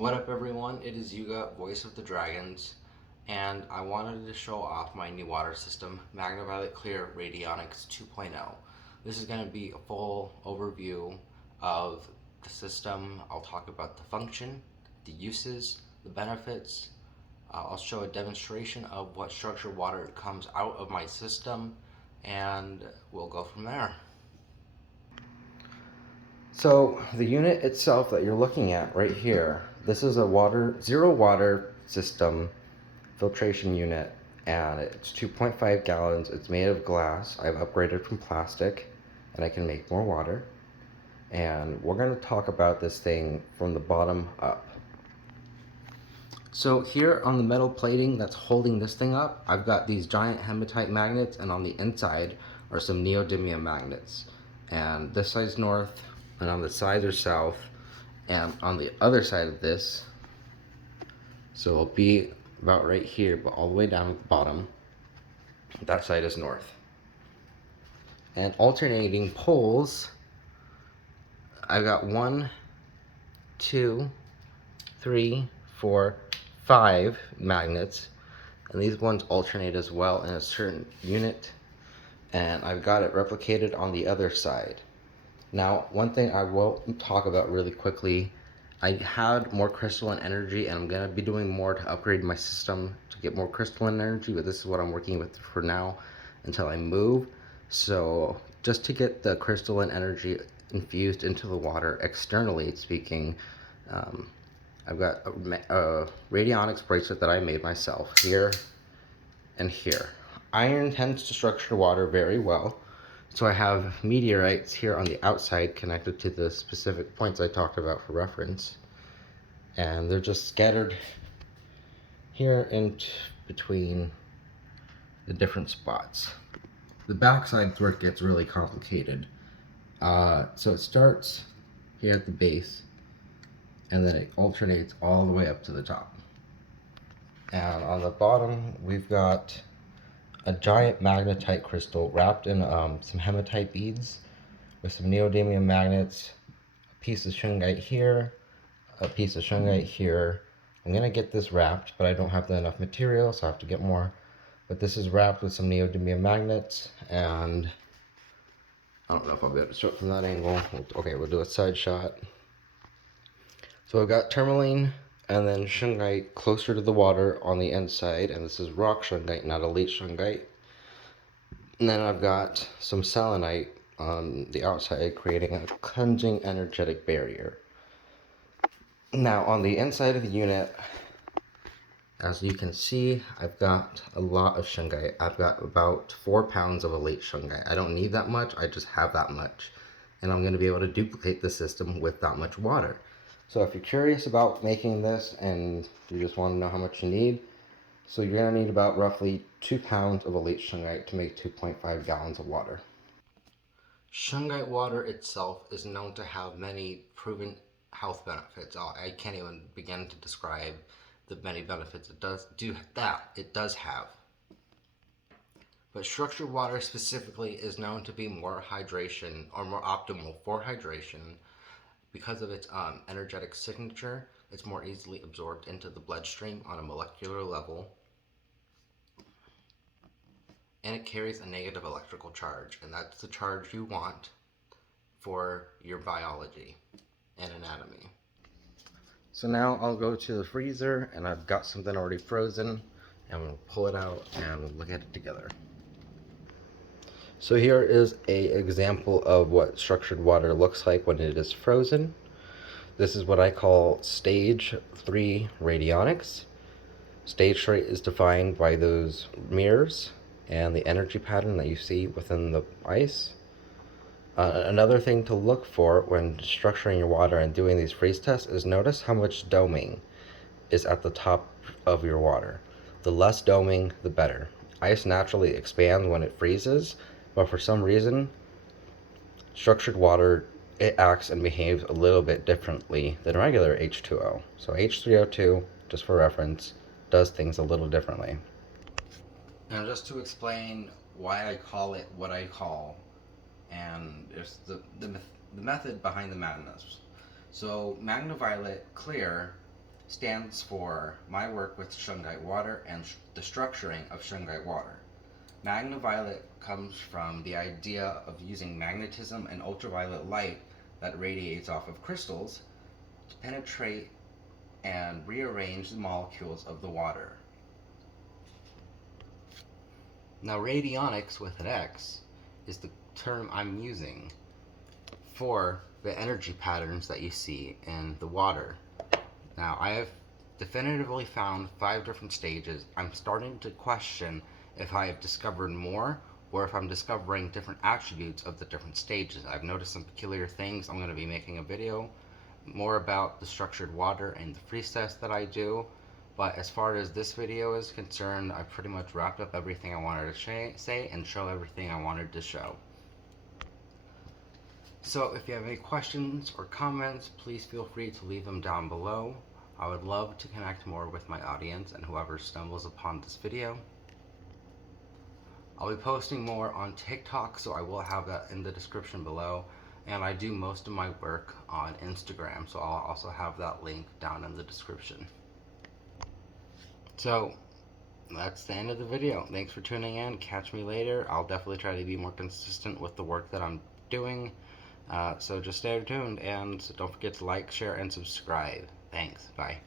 What up everyone, it is Yuga, voice of the dragons, and I wanted to show off my new water system, Magnaviolet Clear Radionics 2.0. This is going to be a full overview of the system. I'll talk about the function, the uses, the benefits. I'll show a demonstration of what structured water comes out of my system, and we'll go from there. So the unit itself that you're looking at right here, this is a zero water system filtration unit, and it's 2.5 gallons. It's made of glass. I've upgraded from plastic and I can make more water. And we're going to talk about this thing from the bottom up. So here on the metal plating that's holding this thing up, I've got these giant hematite magnets, and on the inside are some neodymium magnets. And this side's north, and on the sides are south, and on the other side of this, so it'll be about right here, but all the way down at the bottom, that side is north. And alternating poles, I've got 1, 2, 3, 4, 5 magnets, and these ones alternate as well in a certain unit, and I've got it replicated on the other side. Now, one thing I will talk about really quickly, I had more crystalline energy, and I'm going to be doing more to upgrade my system to get more crystalline energy, but this is what I'm working with for now until I move. So just to get the crystalline energy infused into the water, externally speaking, I've got a radionics bracelet that I made myself here and here. Iron tends to structure water very well. So I have meteorites here on the outside connected to the specific points I talked about for reference. And they're just scattered here in between the different spots. The backside where it gets really complicated. So it starts here at the base, and then it alternates all the way up to the top. And on the bottom, we've got a giant magnetite crystal wrapped in some hematite beads with some neodymium magnets, a piece of shungite here, a piece of shungite here. I'm gonna get this wrapped, but I don't have enough material, so I have to get more. But this is wrapped with some neodymium magnets, and I don't know if I'll be able to show it from that angle. Okay, we'll do a side shot. So I've got tourmaline and then shungite closer to the water on the inside, and this is rock shungite, not elite shungite. And then I've got some selenite on the outside, creating a cleansing energetic barrier. Now on the inside of the unit, as you can see, I've got a lot of shungite. I've got about 4 pounds of elite shungite. I don't need that much, I just have that much. And I'm going to be able to duplicate the system with that much water. So if you're curious about making this and you just want to know how much you need, so you're going to need about roughly 2 pounds of elite shungite to make 2.5 gallons of water. Shungite water itself is known to have many proven health benefits. I can't even begin to describe the many benefits it does have. But structured water specifically is known to be more hydration, or more optimal for hydration, because of its energetic signature. It's more easily absorbed into the bloodstream on a molecular level, and it carries a negative electrical charge, and that's the charge you want for your biology and anatomy. So now I'll go to the freezer, and I've got something already frozen, and we'll pull it out and we'll look at it together. So here is an example of what structured water looks like when it is frozen. This is what I call stage 3 radionics. Stage 3 is defined by those mirrors and the energy pattern that you see within the ice. Another thing to look for when structuring your water and doing these freeze tests is notice how much doming is at the top of your water. The less doming, the better. Ice naturally expands when it freezes, but for some reason, structured water, it acts and behaves a little bit differently than regular H2O. So H3O2, just for reference, does things a little differently. Now just to explain why I call it what I call, and there's the method behind the madness. So Magnaviolet Clear stands for my work with shungite water and the structuring of shungite water. Magnaviolet comes from the idea of using magnetism and ultraviolet light that radiates off of crystals to penetrate and rearrange the molecules of the water. Now, radionics with an X is the term I'm using for the energy patterns that you see in the water. Now, I have definitively found 5 different stages. I'm starting to question if I have discovered more or if I'm discovering different attributes of the different stages. I've noticed some peculiar things. I'm going to be making a video more about the structured water and the freeze test that I do. But as far as this video is concerned, I pretty much wrapped up everything I wanted to say and show everything I wanted to show. So if you have any questions or comments, please feel free to leave them down below. I would love to connect more with my audience and whoever stumbles upon this video. I'll be posting more on TikTok, so I will have that in the description below. And I do most of my work on Instagram, so I'll also have that link down in the description. So that's the end of the video. Thanks for tuning in. Catch me later. I'll definitely try to be more consistent with the work that I'm doing. So just stay tuned and don't forget to like, share, and subscribe. Thanks. Bye.